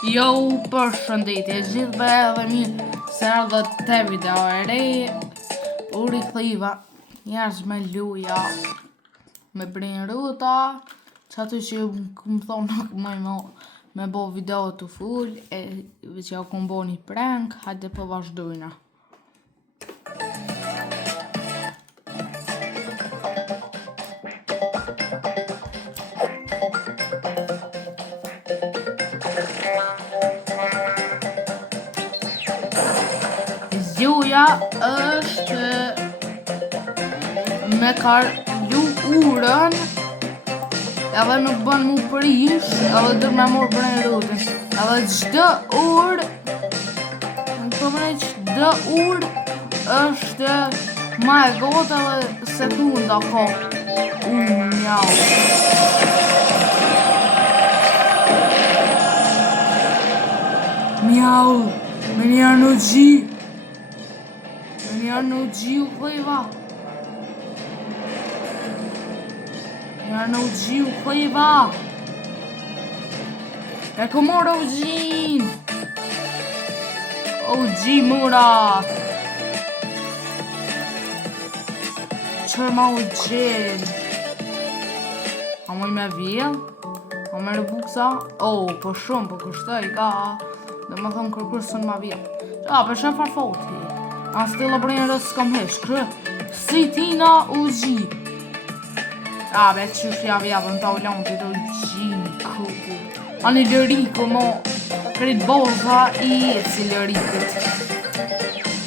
Jo, përshëndetje gjithëve edhe mirë se ardhët te video e re. U riktheva jashtë me luja me brin ruta që aty që më thonë me bo video të full e që ja ku bo një prank, hajde po vazhdojna. Gjuja është me kalu urën edhe nuk bën mu prish edhe dër me mor brin rutën edhe çdo urë është ma e gotë edhe sekunda ka mjau. Mjau, me njerë në gji. Njerë në gji u kleva. Njerë në gji u kleva. E ku morë u gjin. U gji mura. Qërë ma u gjin. A moj me vjell? A me në buksa? Po shumë, po kështoj ka. Dhe me thëmë kërkërësën ma vjell. Për shumë farfoti. A stilla brinjë s'kam hesh, si tina u gji. Be që shja në ta u lanë të gji, kuku. A një lëriku mo, kret boza i si lërikët.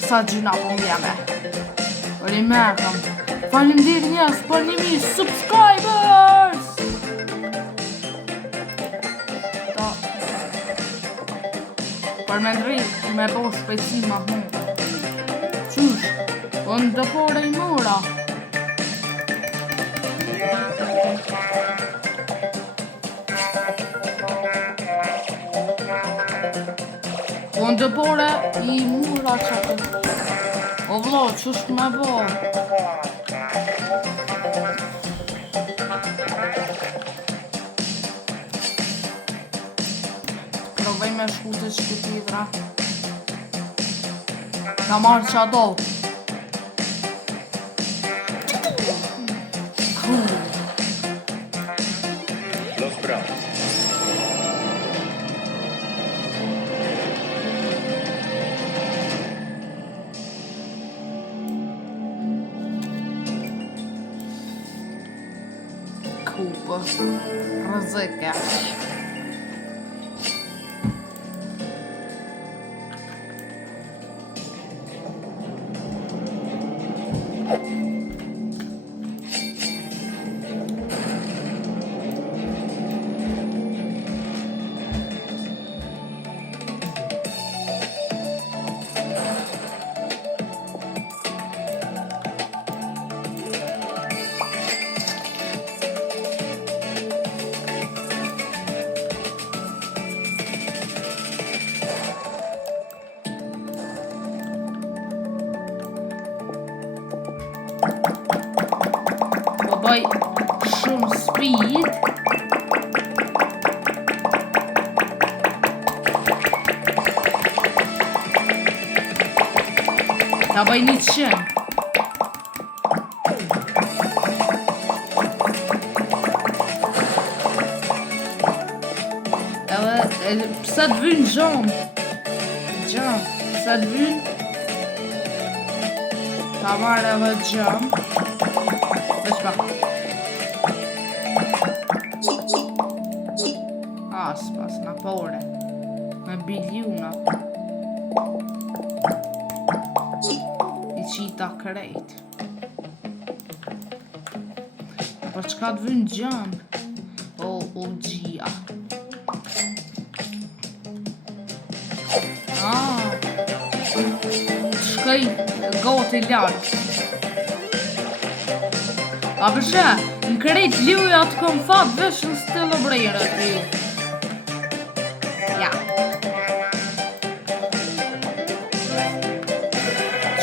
Sa gjina po mjeme. Rimerkëm. Falemnderit njerëz për 1000 subscribers! Për me ndrit, me bo shpejtësi ma hëmë. Qysh, po në dëpore i mura. Po në dëpore i mura që të. O vlo, qysh me bo? Provej me shkute shkutidra. Ka marrë që ato. Los Bravos. Kupa. Rëzëke. Bëj shumë speed. Ta bëj 100. Edhe pse të vynë gjom. Pse të vynë. Ta marrë edhe gjom. Aspas na pore me biljuna I qita krejt. Për çka të vynë gjëm? O gjia. Shkaj gati lartë. A përshë, në krejt luja të kom fat vesh në stilo brejre të ju. Ja.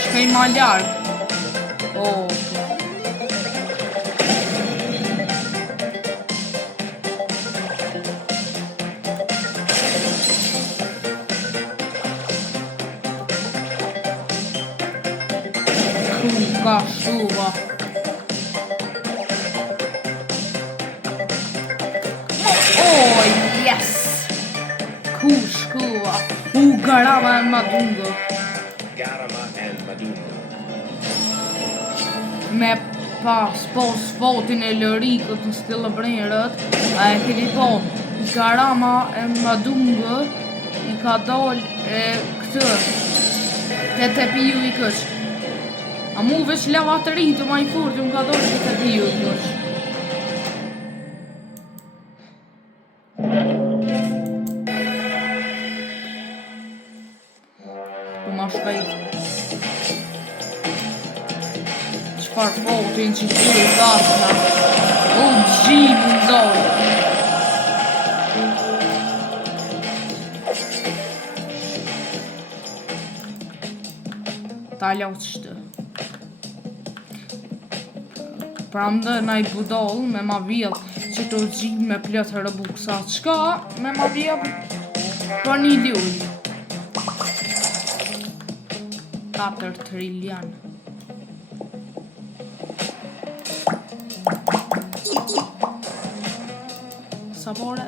Shkaj ma lartë. ka shtu, ba. Oh, yes! Kushku, ba. Garama and Madungo. Garama and Madungo. Me pas fotin e Lërikët në Stilla Brenjërët, a e keni po Garama e Madungo i ka dal këtë te piju i këç. A mu veç leva të rritë ma i furti më ka dal te piju i këç. Tu ma shpejt. Qfar fotin që të i gata. O gjimë ndoj. Ta laut shtë. Pra më na i budol me ma vjell që të gjimë me plët rëbuksa. Qka me ma vjell për një luj. 4 trillion. Sa bore?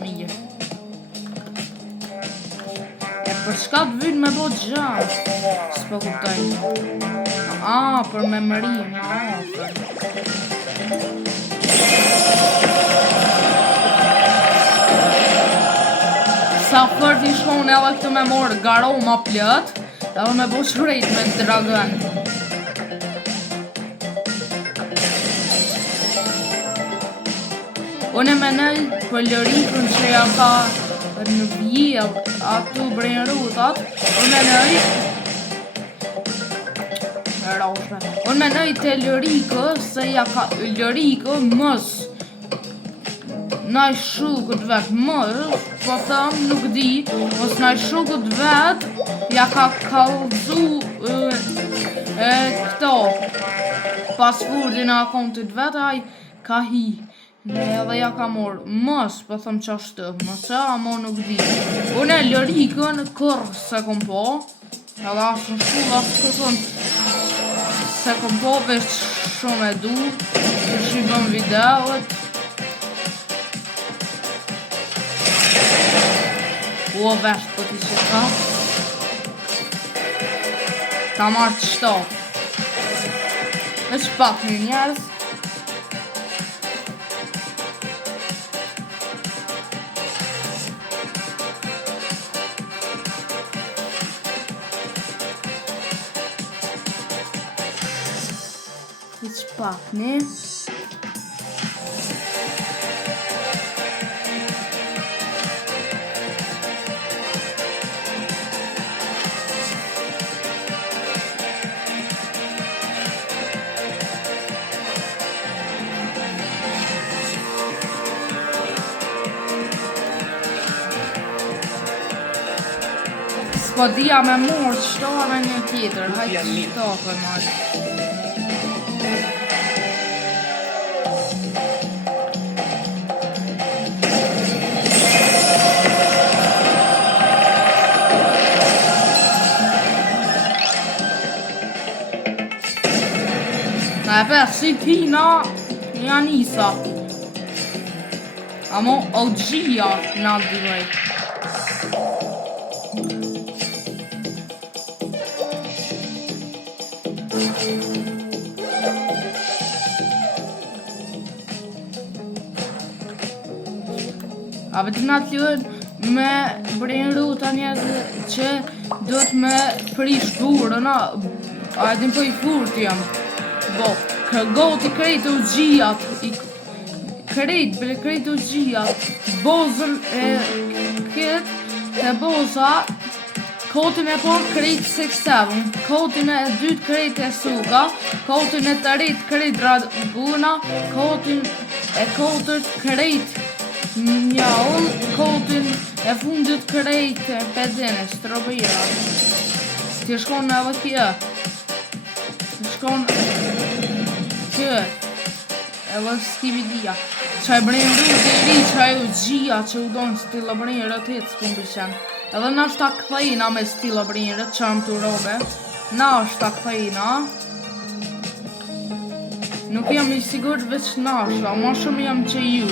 Mirë. Për shka të vynë me bo gjanë? S'po kuptaj. Për memërim. Sa fërt i shkon edhe këtë me morë garoma plët, edhe me bo shkrejt me dragon. Unë e menaj për Lërikën që ja ka në vjell atu Brenjërutat, unë menaj të Lërikë se ja ka Lërikë mës naj shukët vetë mërë, po thëmë nuk di, mos naj shukët vetë ja ka kalëzu këto pasfurdin e akontit vetë, aj ka hi. Edhe ja ka morë mës, po thëmë qashtë, mëse, amo nuk di. Unë e Lërikën kërë se kom po, edhe asë në shkull, asë kësën se kom po, veç shumë e du, që shqipën videoet. O vesh po t'i që ka. Ta marrë të shtot. E që pak një njerës. E që pak një. Po dhja me morë shtove një tjetër, hajtë shtove marë. E për si tina janë isa. Amo OG-ja në dhivej. A vetë nga të lënë me Brenjëruta njerë që do të me prish burën, a edhin për i furt jam. Bo, goti krejt u gjijat, krejt u gjijat, bozën e këtë të boza, kotin e por krejt 6-7, kotin e dytë krejt e suka, kotin e të rritë krejt radbuna, kotin e kotët krejt njaull, kotin e fundit krejt e pedene, strobira. Ti shkon edhe kje. Ti shkon kje. Edhe s'ki vidia. Qaj Brenjëruti i ri, qaj u gjia që u donë Stilla Brenjërët hitë s'pun përshen. Edhe nashta këthejna me Stilla Brenjërët, qam të robe. Na është këthejna. Nuk jam I sigurt veç na është, ma shumë jam që ju.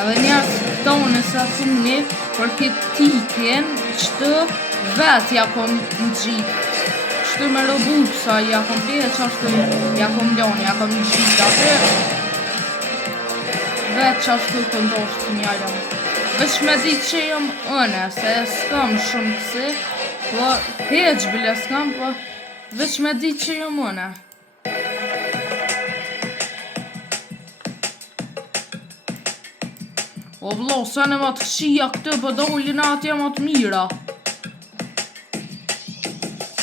Edhe njerës këto nëse thumni për këtë tikjen qëtë vetë ja kom në gjitë. Qëtë me Robloxa ja kom bje qashtu ja kom loni, ja kom në gjitë atë. Vetë qashtu këndoshtë njallon. Veç me di që jam une, se s'kam shumë kësi, po heq bile s'kam, po veç me di që jam une. O vlo, sa në ma të këshia këtë për dollin atje ma të mira.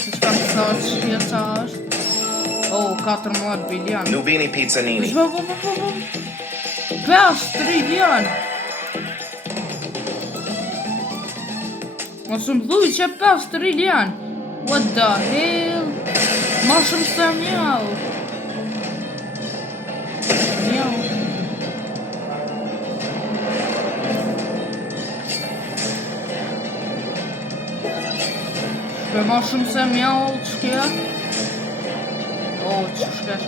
Se qka të sa të këshia sa është? O, 14 bilion. Nubini Pizzanini. Po. 5 trilion. Mos më thuj që 5 trilion. What the hell? Ma shumë se mjau. Shpe ma shumë se mjau të shkja. O, që shkesh.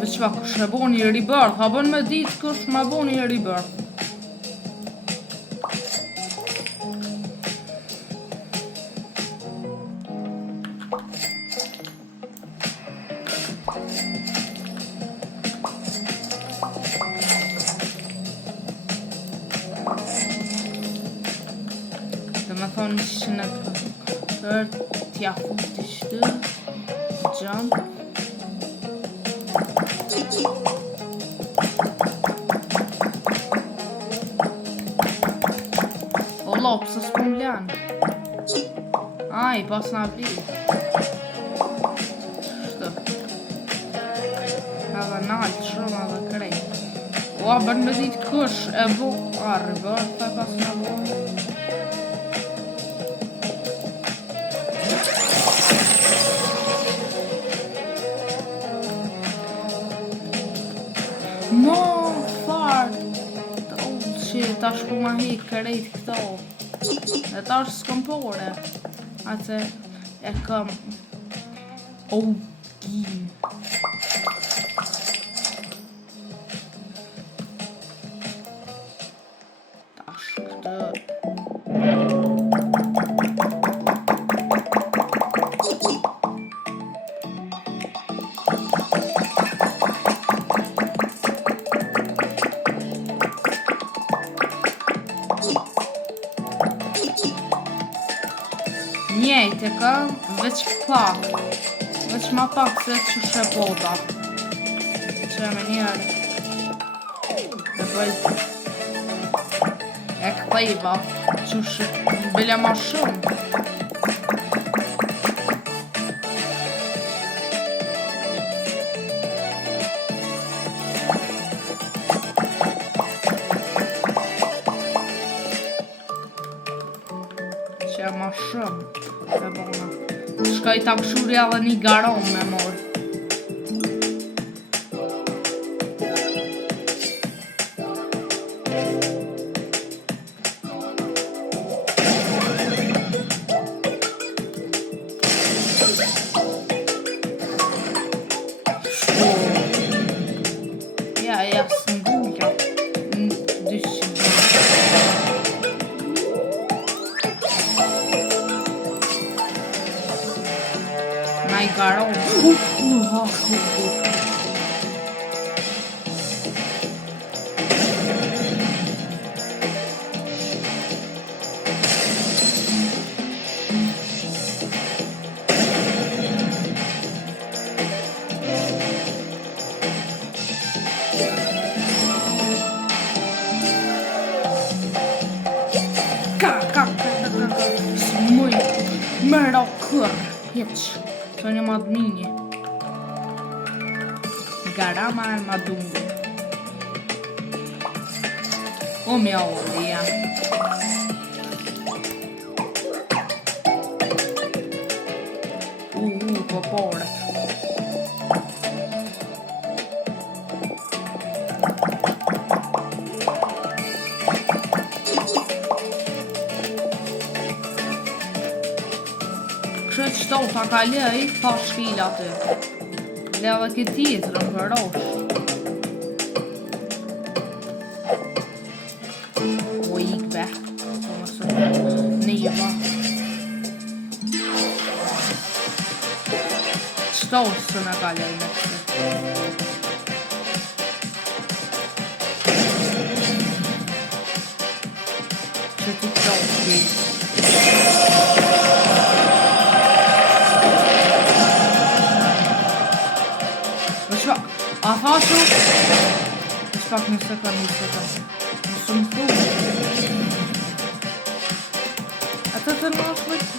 Veç pa kësh e bo një rebirth, ha bën me ditë kësh me bo një rebirth. Me thonë që në të t'ja futi shtë jump. O lopë, së s'pun lanë. Aj, pas në bli. Shtë. Edhe nalë shumë edhe krejt. O, bërë me ditë kësh e bo. Arë, bërë, ta pas në bojë. No, fart. Oh shit, tash po ma hek krejt këto. E tash s'kom pore. Atë e kam. Oh, game. Tash këtë. Njejt e kam veç pak. Veç ma pak se që shepota. Që me njerë. E bëj. E këthejva. Që bile ma shumë. Që ma shumë. E bona. Shkaj ta këshuri edhe një garon me morë. Ja, së ngullja. 200. My garon. Smoj. Mërda kër. Hiç. Që një madmini. Garama e Madungu. O mjau jam. Po porët. Kështë qëto ta ka lej, pa shkil aty. Le dhe këtë tjetërën për rosh. O ikbe. Po mësë njëva. Qëto së në ka lej në këtë. Që ti këto të a fashu? Është pak një sekund. Mësë më thumë. Atë të në është bëjtë.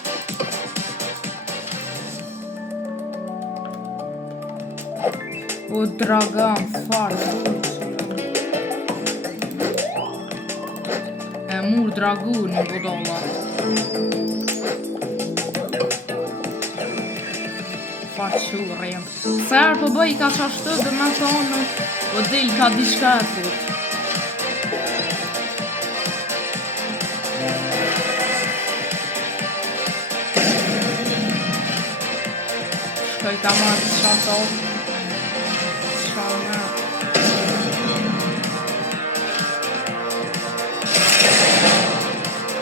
O dragan, farë. E mur dragu një budolla. Faqurem. Ferë po bëj ka qashtë dhe me thonë o del ka diçka e thot. Shkoj ka marrë të shato. Shkoj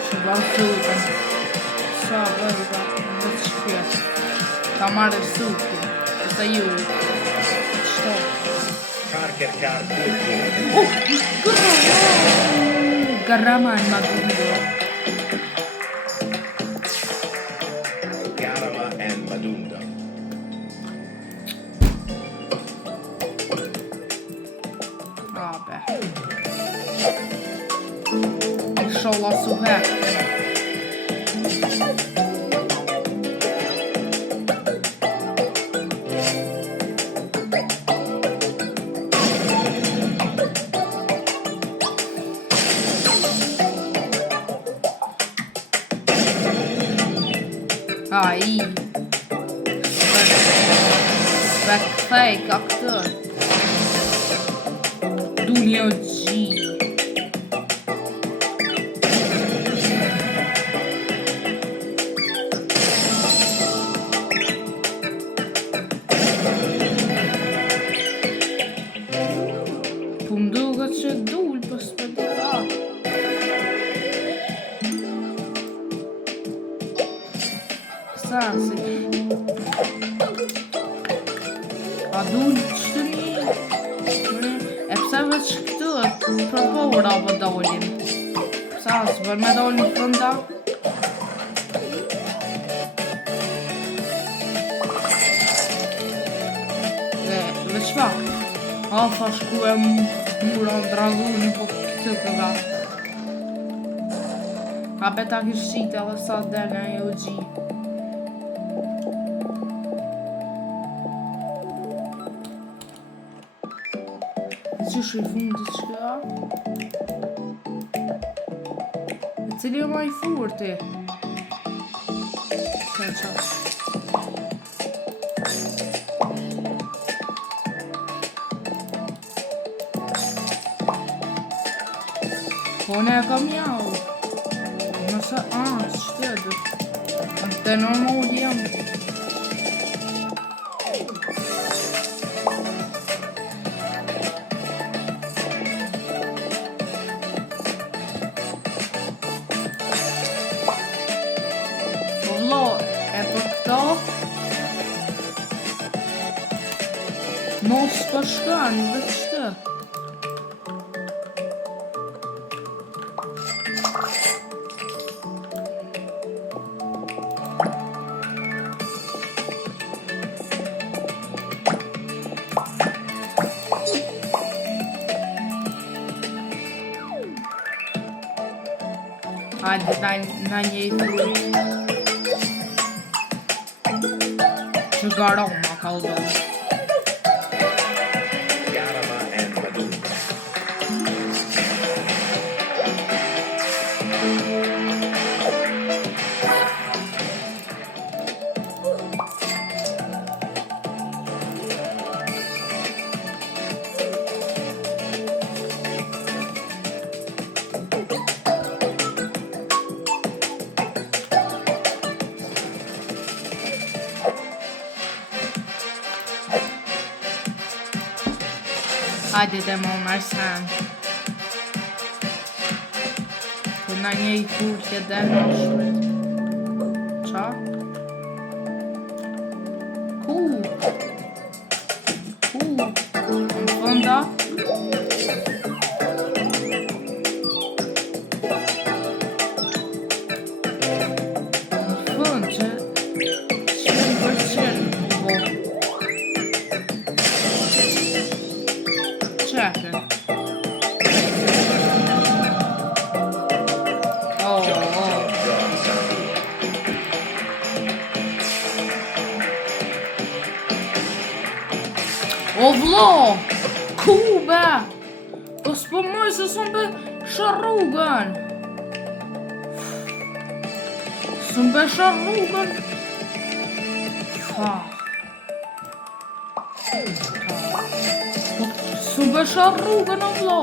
Që bërë sa bëj dhe të shpjetë. Ka marrë suki, ose ju. Shto. Parker Car 2. Garama e Madungu. Garama and Madunda. Vabbè. Inshallah suher. Ai. Spekthej ka këtë. Dunjo G. Punduga që dul për s'pëdika. Sasi. A dul qëtë një. E pse veç këtë për pora për dolin. Sasi, për me dolin fënda. Veç pak. A fash ku e mura draguni po këtë këga. A beta kishqit edhe sa dene e u gji. Qështë i fundit qëka? E cili e ma i furti? Ka qas. Kone e kam jau. Nëse, qëtë të normal jam. E për këto mos përshkan dhe qëtë. Hajde, na një i thuj. Që garoma ka u do. Hajde dhe më mërsen. Këna një I kurtje dhe në shprit. Qa? Në fënda. Në fënd që qenë për qenë. Qekën. O vlo, ku be? Po s'po mëj se s'm be sharrugën. S'm be sharrugën. S'm be sharrugën o vlo.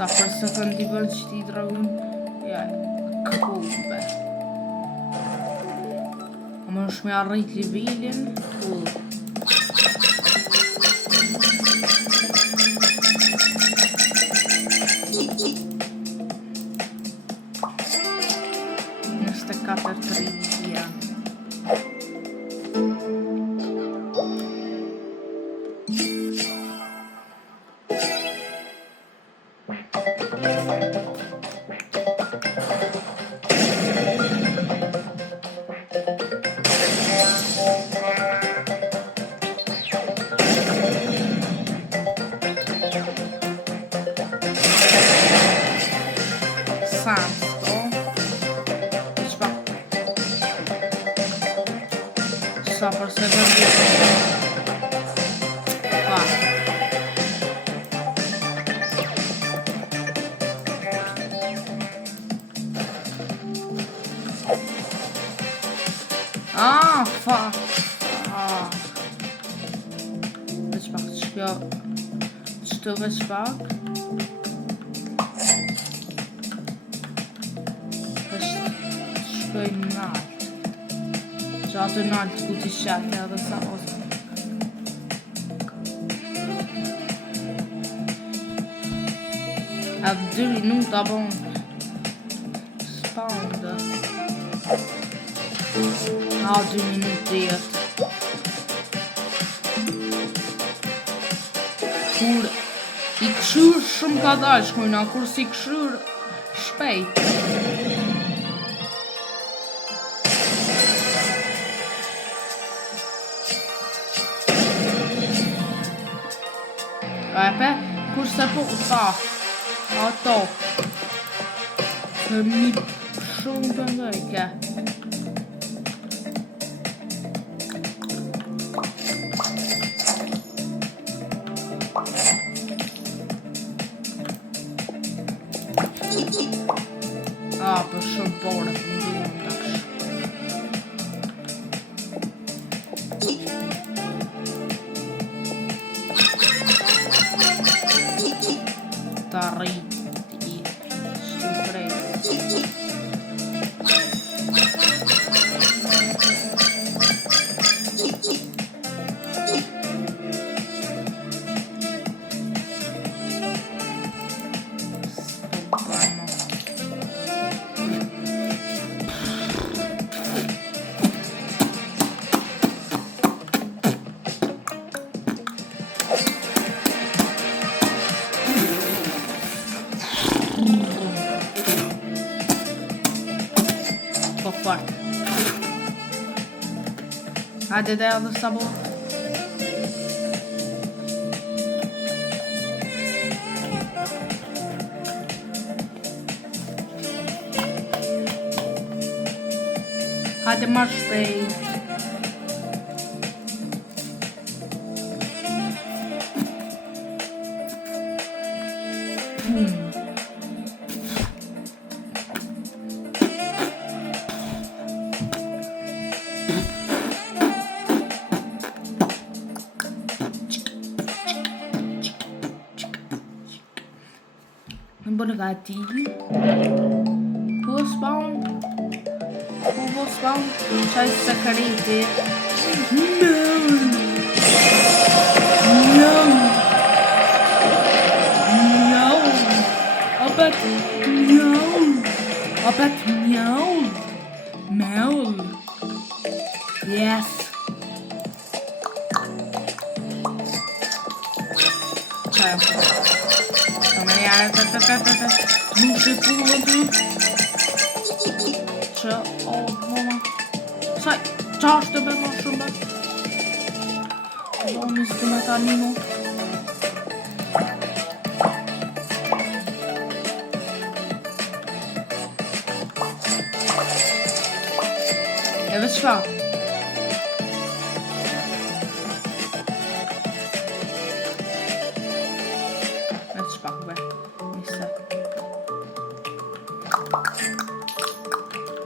Sa për sekund I bën që ti dragun. Ja, kumbe. Më është me arrit nivelin. Nështë 4-3 janë. Sa për se pa. Fuck. Veç pak të shpjo. Qëto veç pak. Veç të shpjoj nalt. Që atë nalt ku t'i shqete edhe sa ose. Edhe 2 minuta bon. Spawnda. 2 minutë jetë. Kur I këshyr shumë ka dalë shkojna, kur si këshyr shpejt. Epe, kur se po ta, ato, mi shumë të ngejke. Për shumë pore, për në duhëm tash. Ta rriti shumë prej. Fort. Hajde dhe edhe sabor. Hajde marr shpejt. bënë gati. Ku spawn? Ku spawn? Qaj sekreti. No! Opet mjaul. Maul. Yes. Come ne hai? Non si può più. Ciao, oh mamma. Sai, ciao, sto ben mosso. Non mi sto mettendo. Evet şu an. Evet bak be. Neyse.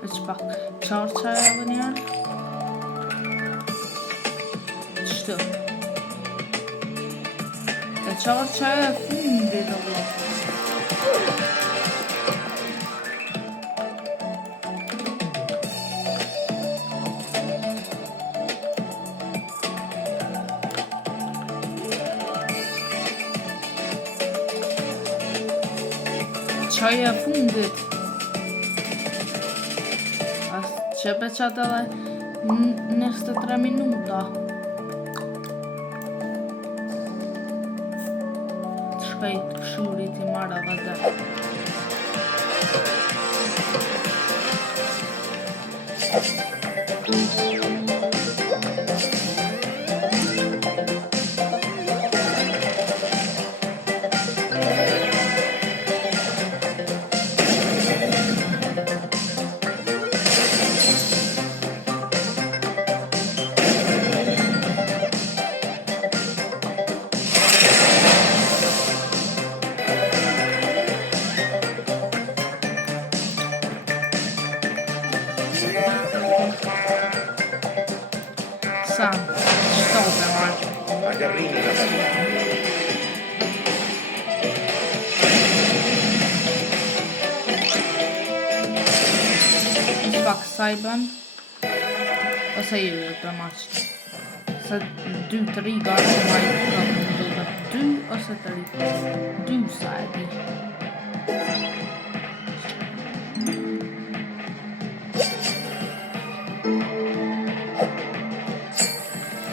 Evet bak. Çarçaya yer. İşte. Çarçaya dedi Allah. Qaja fundit. Që beqat edhe 23 minuta. Të shkajt këshurit i marrë edhe dhe. Sam, stoppe man. Agarrini la palla. Bak Cyben. Vad säger du på matchen? Så du 3 gånger mig kan du och sätter du side.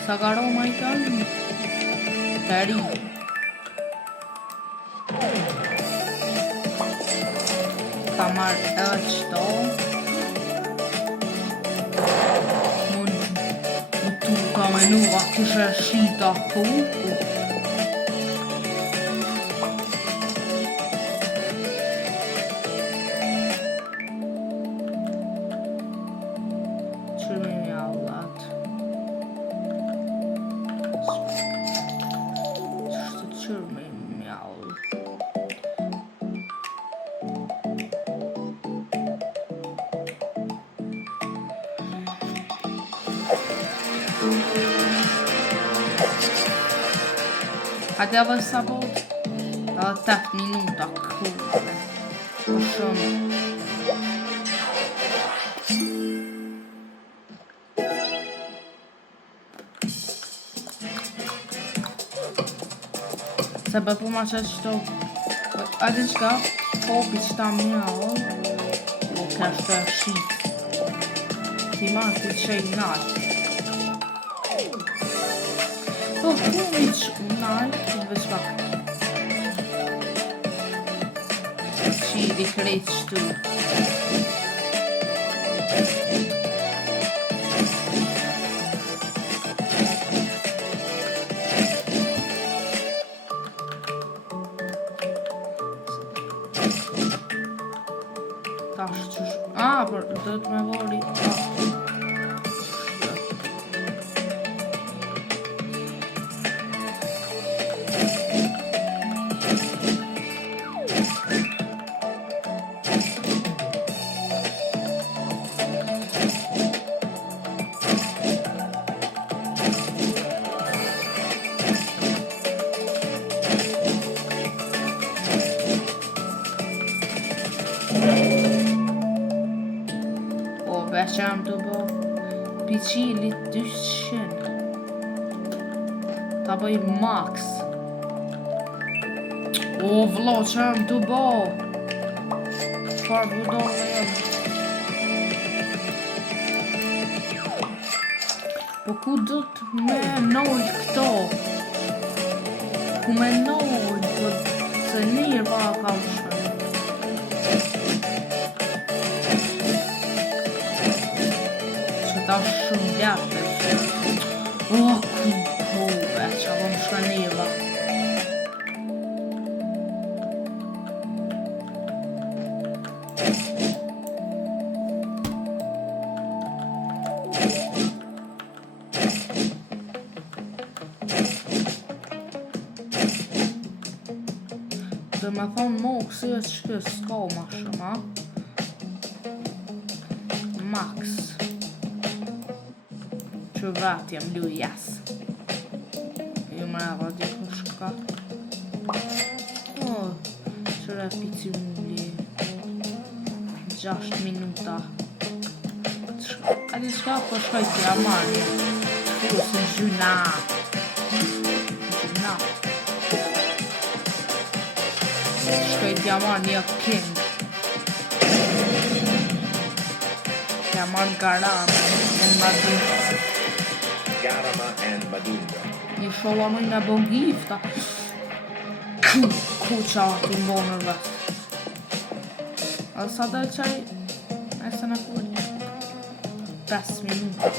Sagaro Michael Daddy Kamar Elchto Mutu Kamenua Kisha Shita Hu Hade jag varit sabot, jag hade tagit minuta kvar. Och så... Sebab på matchen stod... Hade ska fokus stammial och kanske skit. Till marken tjejnar. Oh, Kumic, nej, wyspach. Chili krejtstu. Taşçış. Dötme var i. Veçam të bo Piqilit 200 Ta bëj max O vlo qëm të bo Far budove jem Po ku do të me nol këto Ku me nol Po se njërë pa kam shën Që ta shumë gjatë O ku pove që avom shën njërë Dhe me thonë mo kësi e që kësë s'ka ma shumë, a? Max Që vat jam lu jas Ju më rava diko shka Qëra pici mulli 6 minuta Adi shka po shkoj t'ja marrë Fusë gjuna Gjuna Shkoj t'ja marrë një king T'ja marrë garam E në madunga Garama and Madunga. Një sholla mëj me bon gifta Kuqa t'i mbonër vet A sa del qaj E se në kur 5 minuta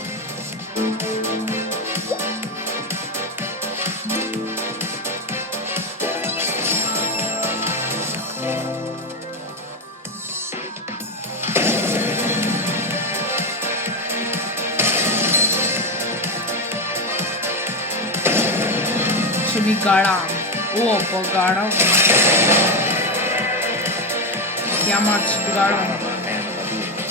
Që mi garam O, po garam T'ja marrë që t'garam Garama and Madunga.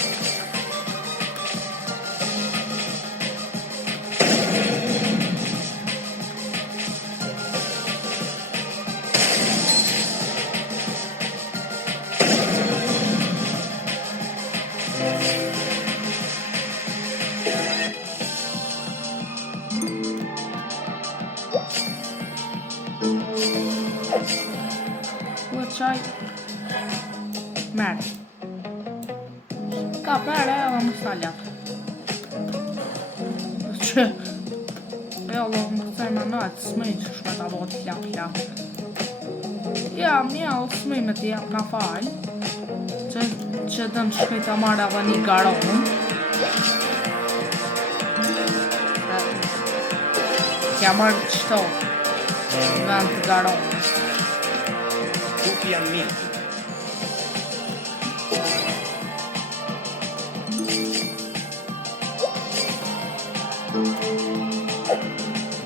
Po qaj Merë Ka merë e më staljat Që E Allah më këtër më nëjtë Smëj që shme ta bot plap Ja, mjau smëj me t'i jam ka fal Që dëmë shkej ta marrë edhe një garon T'ja marrë qëto Vend të garon Tutti amici.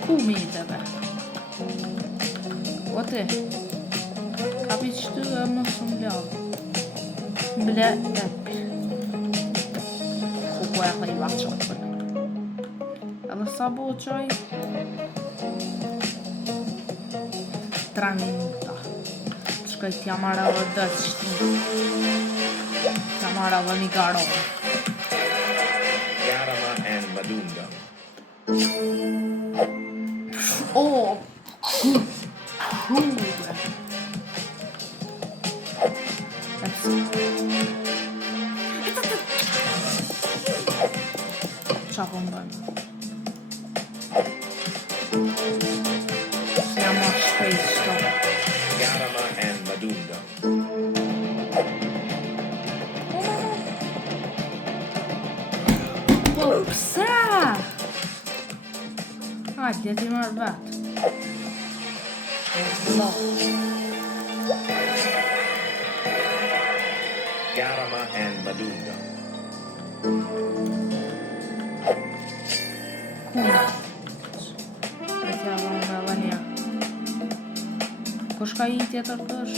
Ku mi i tebe? O ti Kapi që ty e më së mbljavë Mble ek Ku e hajva qopën Edhe sa bo qaj 3 minuta Shkoj t'ja marrë edhe dëqtë T'ja marrë edhe një garon Garama and Madunga. Oh, cool. Qa po më bëjmë? Jam ma shpejt qëto. Garama and Madunga. Po, pse? Hajde, ti marrë vetë. No. Garama and Madunga. E t'ja vëmë me vënja. Kush ka I tjetër kësh?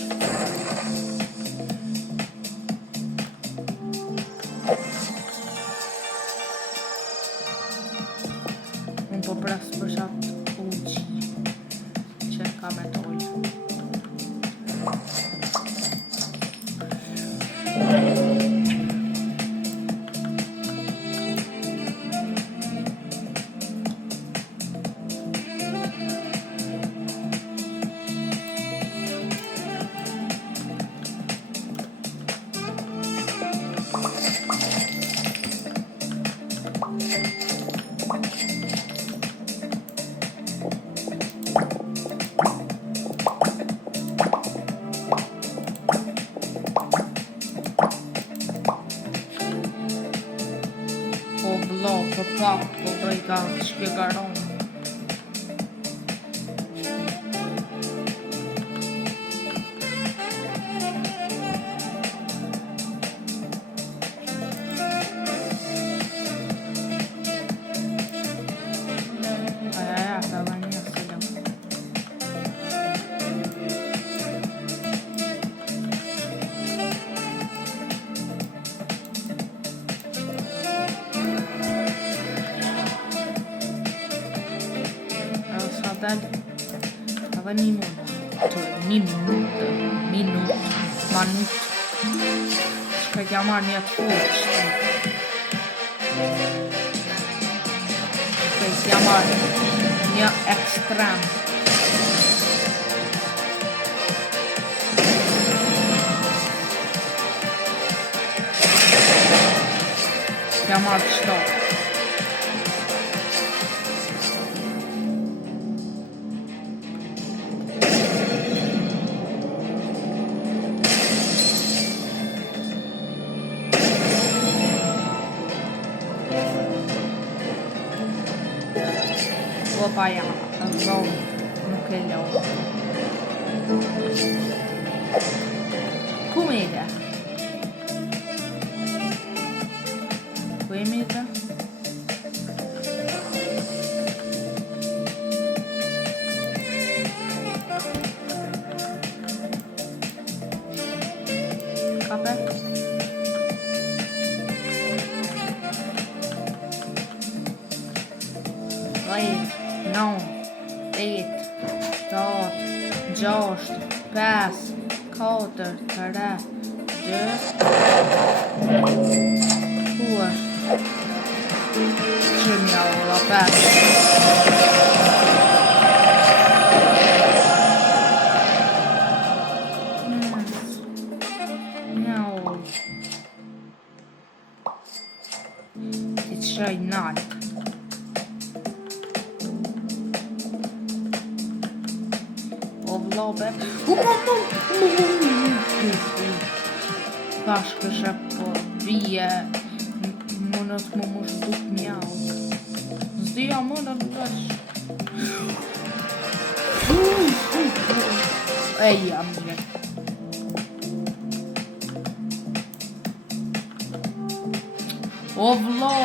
Unë po pres për qatë uqi që ka me tollë. vëllo, për pak, po do I ka shpjegaron. Edhe një minut shka kja marrë një të fort shka kja marrë një ekstrem kja marrë qëto Opa, ja, zonë, nuk e lo. Ku me ide? Ku e me ide? Kape? Lejt. 9, 8, 7, 6, 5, 4, 3, 2, 4 që mja ola 5 mja ola ti të shaj nalt Lobe. Tash kësha po bije mënët më shduk mjau. Zdia mënët tash. Eja mje. O vlo.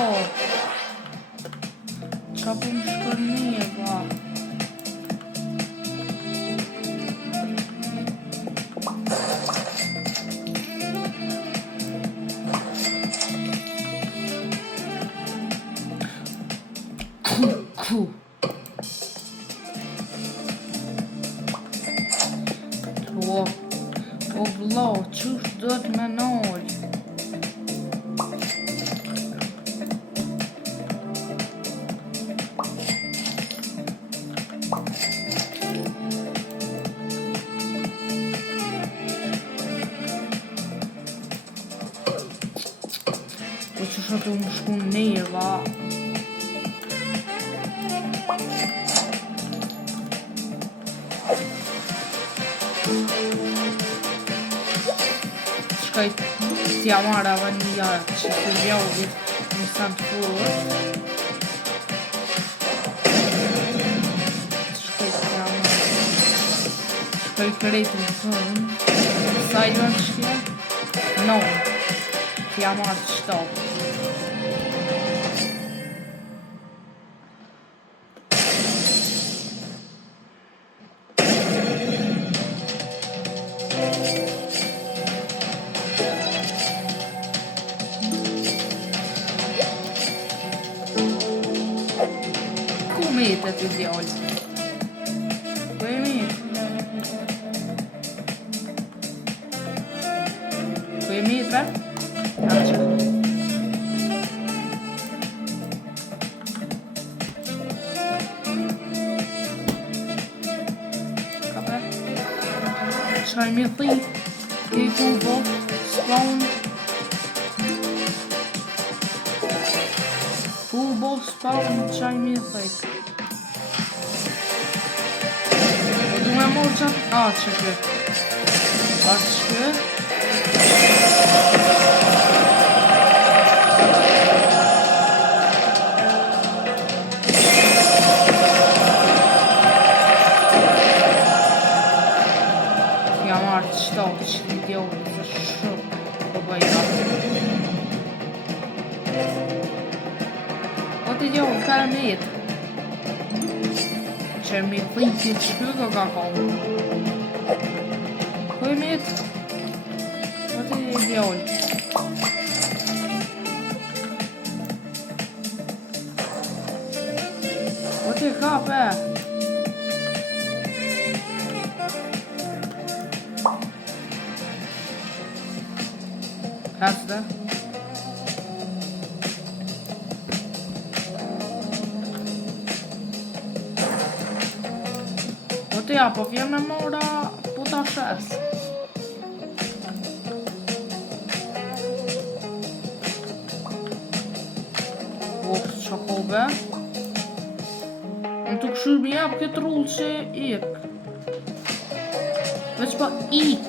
Qa po më shkërnije ba. O vlo, qysh do të me nol? Po qysh ato më shku neva? Shkaj t'ja marra vë një jarë që të vjovit një sant fort Shkaj t'ja marra Shkaj kërejt në thënë Sajdo në shkja? No T'ja marra të shtopë Metet I djallë Ku e met? Ku e met be? Aqë Kape Qaj me thi Ke kubo Spawn Kubo spawn Qaj me thi Me morë qatë që këtë që të gjohë, ka me jetë. Që me thikit shkyko ka kohë. Kuj me jetë? O të gjohë. O të kape. Kasë Të ja, po vjen me mora puta shes. Që hove. Në të këshur mi jap këtë rullë që ik. Veç pa ik.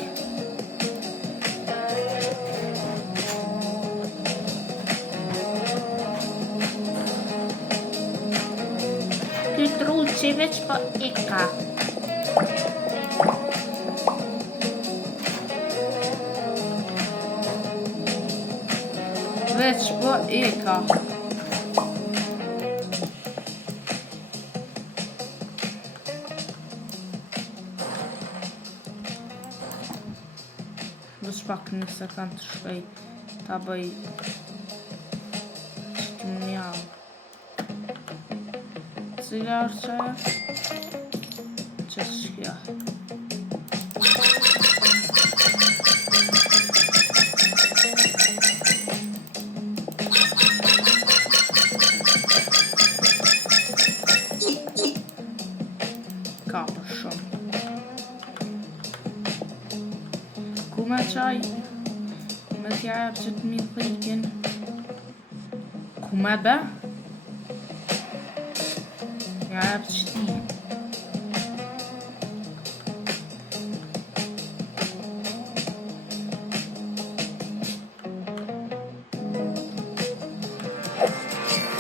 Këtë rullë që veç pa ika. Veç po eka. Veç pak një sekund të shpejt ta bëj që të mjau. Cila është që shkja. Ka për shumë. Ku me qaj? Me t'ja jep që të mi thikin. Ku me be? Ja jep që ti.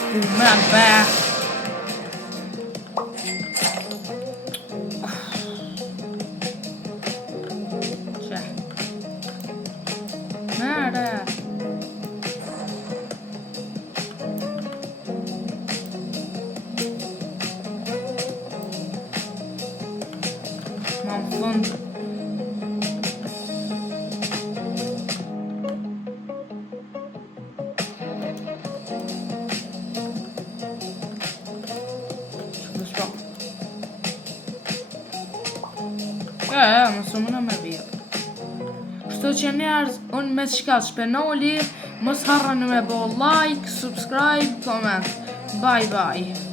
Ku me be? Fund. Më sumuna me vjetë. Kështu që njerëz, unë me qka të shpenoli, mos harrani me bo like, subscribe, comment. Bye bye.